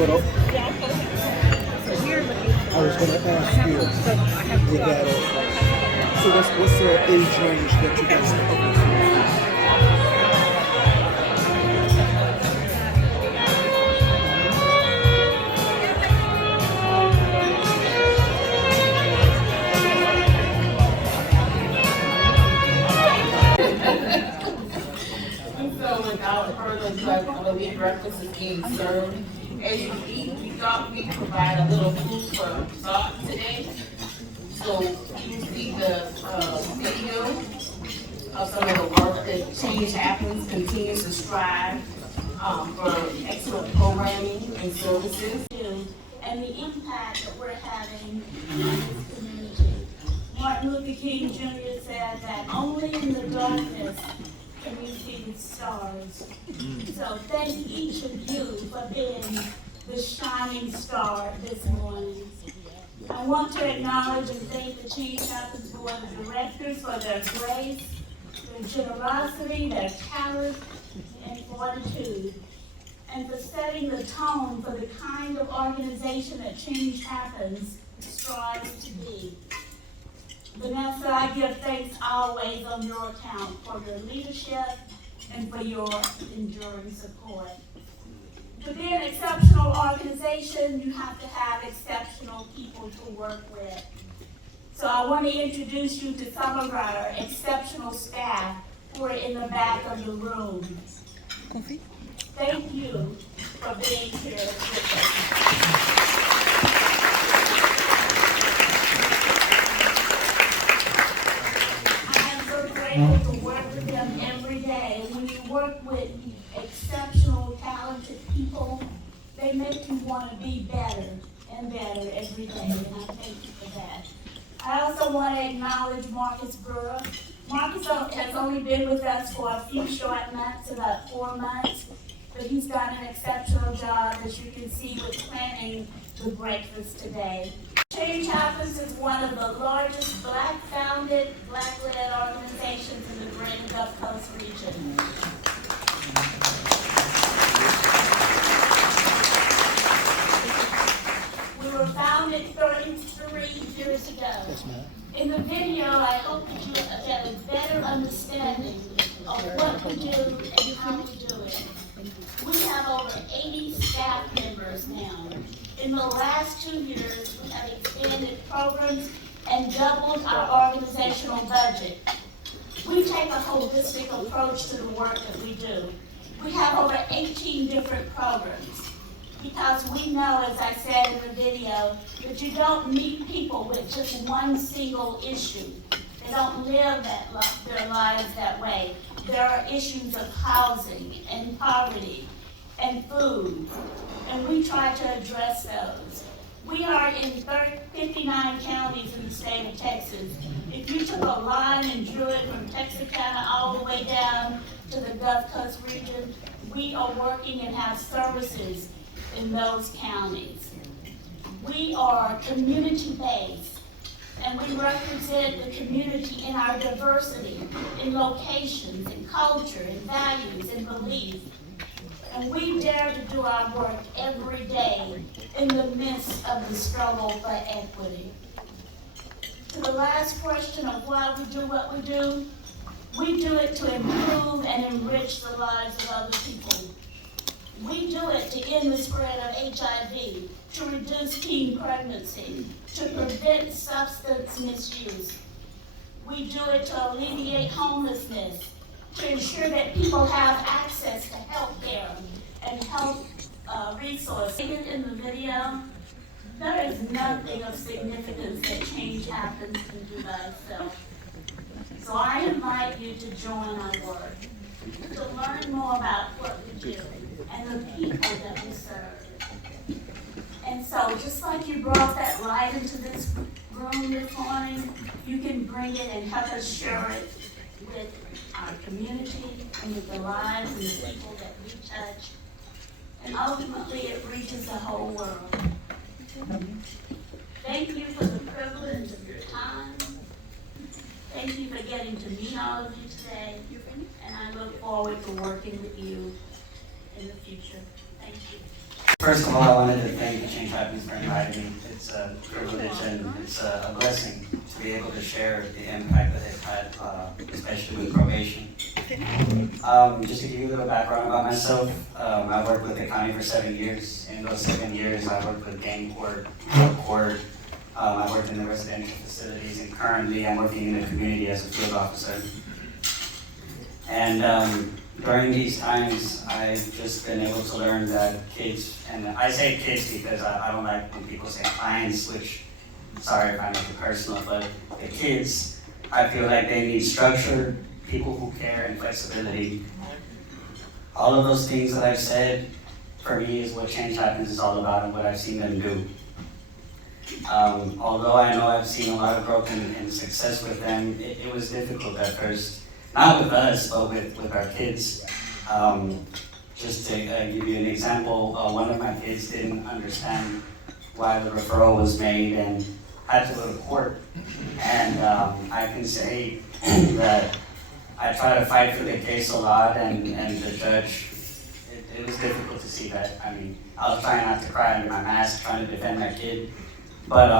put up? I was going to ask you, you got it. So what's the age range that you guys are up to? So without further ado, I believe breakfast is being served. As you eat, we thought we'd provide a little food for thought today. So you see the video of some of the work that Change Happens continues to strive for excellent programming and services. And the impact that we're having in this community. Martin Luther King Jr. said that only in the darkness can you see the stars. So thank each of you for being the shining star this morning. I want to acknowledge and thank the Change Happens Board of Directors for their grace, their generosity, their talent, and fortitude, and for setting the tone for the kind of organization that Change Happens strives to be. Vanessa, I give thanks always on your account for your leadership and for your enduring support. To be an exceptional organization, you have to have exceptional people to work with. So I want to introduce you to some of our exceptional staff who are in the back of the room. Thank you for being here with us. To work with them every day. When you work with exceptional, talented people, they make you want to be better and better every day, and I thank you for that. I also want to acknowledge Marcus Brewer. Marcus has only been with us for a few short months, about 4 months, but he's done an exceptional job, as you can see, with planning the breakfast today. Change Happens is one of the largest Black-founded, Black-led organizations in the Greater Gulf Coast region. We were founded 33 years ago. Yes, ma'am. In the video, I hope that you get a better understanding of what we do and how we do it. We have over 80 staff members now. In the last 2 years, we have expanded programs and doubled our organizational budget. We take a holistic approach to the work that we do. We have over 18 different programs because we know, as I said in the video, that you don't meet people with just one single issue. They don't live their lives that way. There are issues of housing and poverty and food, and we try to address those. We are in 59 counties in the state of Texas. If you took a line and drew it from Texarkana all the way down to the Gulf Coast region, we are working and have services in those counties. We are community-based, and we represent the community in our diversity, in locations, in culture, in values, in beliefs. And we dare to do our work every day in the midst of the struggle for equity. To the last question of why we do what we do it to improve and enrich the lives of other people. We do it to end the spread of HIV, to reduce teen pregnancy, to prevent substance misuse. We do it to alleviate homelessness, to ensure that people have access to health care and health resources. In the video, there is nothing of significance that Change Happens can do by itself. So I invite you to join our work, to learn more about what we do and the people that we serve. And so just like you brought that light into this room this morning, you can bring it and help us share it with our community and with the lives and the people that we touch. And ultimately, it reaches the whole world. Thank you for the privilege of your time. Thank you for getting to meet all of you today. And I look forward to working with you in the future. Thank you. First of all, I wanted to thank Change Happens for inviting me. It's a privilege and it's a blessing to be able to share the impact that it's had, especially with probation. Just to give you a little background about myself, I worked with the county for 7 years. In those 7 years, I worked with gang court, drug court. I worked in the residential facilities, and currently I'm working in the community as a field officer. And during these times, I've just been able to learn that kids, and I say kids because I don't like when people say clients, which, sorry if I make it personal, but the kids, I feel like they need structure, people who care, and flexibility. All of those things that I've said, for me, is what Change Happens is all about and what I've seen them do. Although I know I've seen a lot of growth and success with them, it was difficult at first. Not with us, but with our kids. Just to give you an example, one of my kids didn't understand why the referral was made and had to go to court. And I can say that I try to fight for the case a lot, and the judge, it was difficult to see that. I mean, I was trying not to cry under my mask, trying to defend my kid. But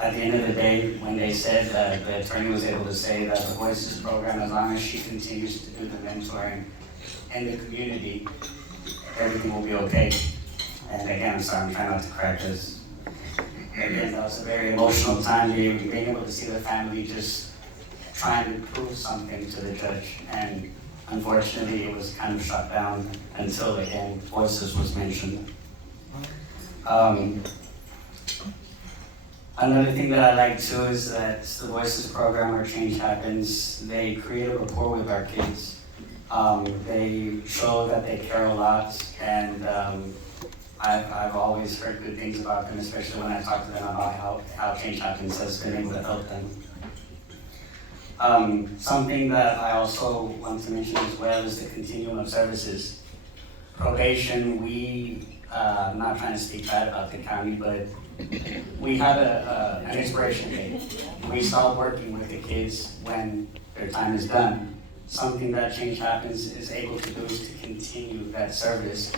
at the end of the day, when they said that the attorney was able to say that the Voices program, as long as she continues to do the mentoring in the community, everything will be okay. And again, I'm sorry, I'm trying not to cry because, again, that was a very emotional time, being able to see the family just trying to prove something to the judge. And unfortunately, it was kind of shut down until, again, Voices was mentioned. Another thing that I like too is that the Voices program or Change Happens, they create a rapport with our kids. They show that they care a lot, and I've always heard good things about them, especially when I talk to them about how Change Happens has been able to help them. Something that I also want to mention as well is the continuum of services. Probation, I'm not trying to speak bad about the county, but we have an expiration date. We stop working with the kids when their time is done. Something that Change Happens is able to do is to continue that service.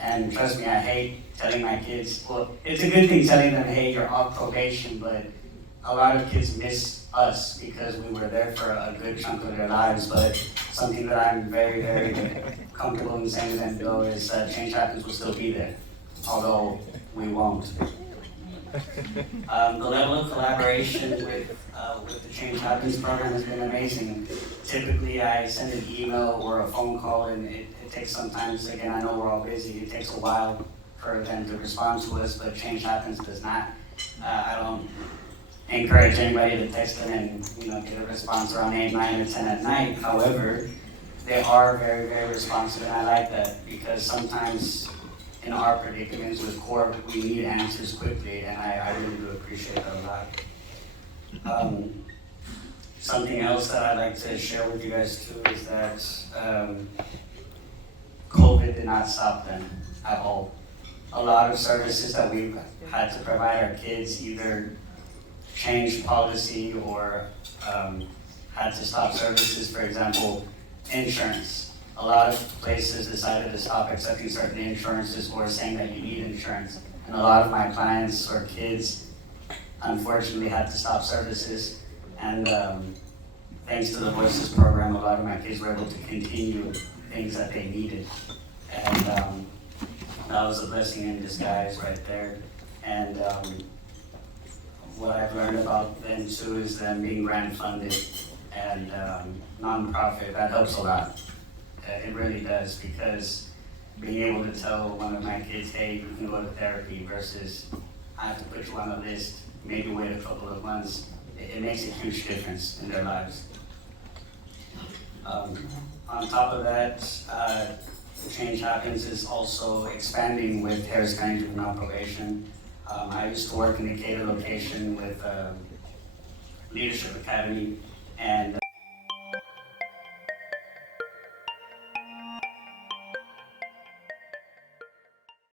And trust me, I hate telling my kids, well, it's a good thing telling them, hey, you're off probation, but a lot of kids miss us because we were there for a good chunk of their lives. But something that I'm very, very comfortable in saying to them, though, is that Change Happens will still be there, although we won't. The level of collaboration with the Change Happens program has been amazing. Typically, I send an email or a phone call, and it takes sometimes, again, I know we're all busy, it takes a while for them to respond to us, but Change Happens does not. I don't encourage anybody to text them and get a response around 8, 9, or 10 at night. However, they are very, very responsive, and I like that because sometimes in our predicaments with court, we need answers quickly, and I really do appreciate that a lot. Something else that I'd like to share with you guys too is that COVID did not stop them at all. A lot of services that we've had to provide our kids either changed policy or had to stop services. For example, insurance. A lot of places decided to stop accepting certain insurances or saying that you need insurance. And a lot of my clients or kids, unfortunately, had to stop services. And thanks to the Voices program, a lot of my kids were able to continue things that they needed. And that was a blessing in disguise right there. And what I've learned about them too is them being grant funded and nonprofit. That helps a lot. It really does, because being able to tell one of my kids, hey, you can go to therapy versus I have to put you on a list, maybe wait a couple of months, it makes a huge difference in their lives. On top of that, Change Happens is also expanding with Harris County Juvenile Probation. I used to work in the Decatur location with Leadership Academy, and